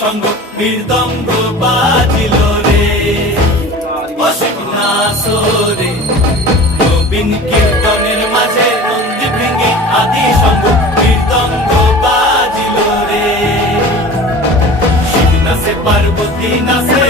সঙ্গ মৃদঙ্গ বাজিল রে, অসীম নাসরে নবীন কীর্তনের মাঝে নন্দী ভৃঙ্গি আদি সঙ্গ মৃদঙ্গ বাজিল রে। শিব নাচে পার্বতী নাচে